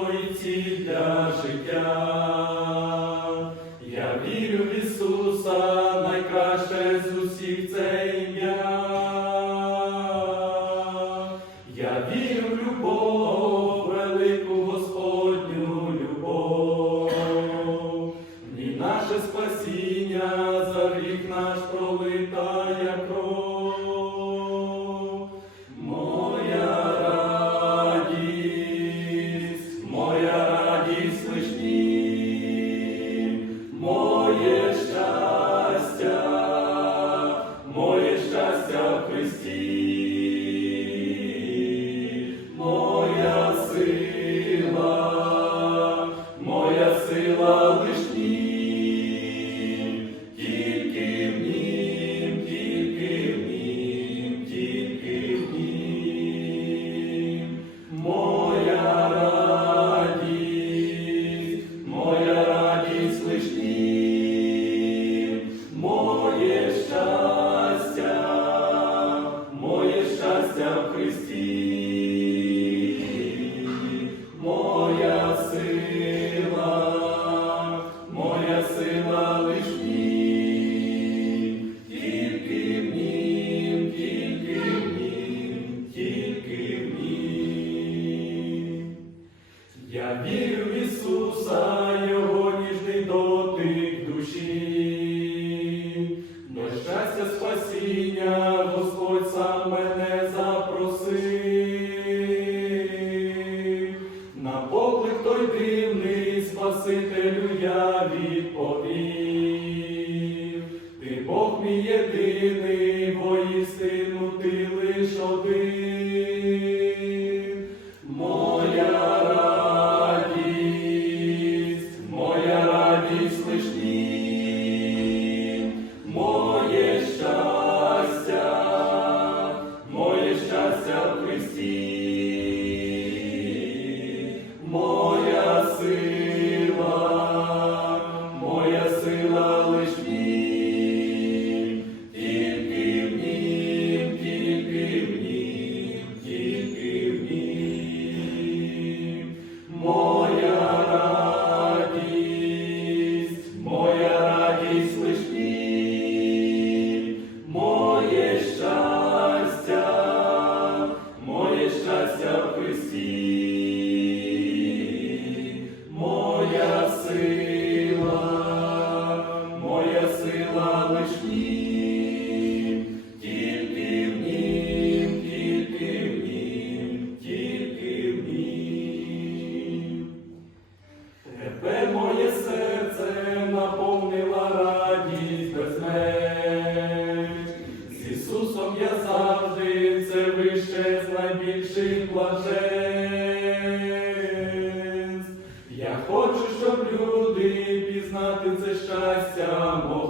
Твоїй ціль для життя. Я вірю в Ісуса. спасся в Христі. світ блаженств. Я хочу, щоб люди пізнати це щастя мого.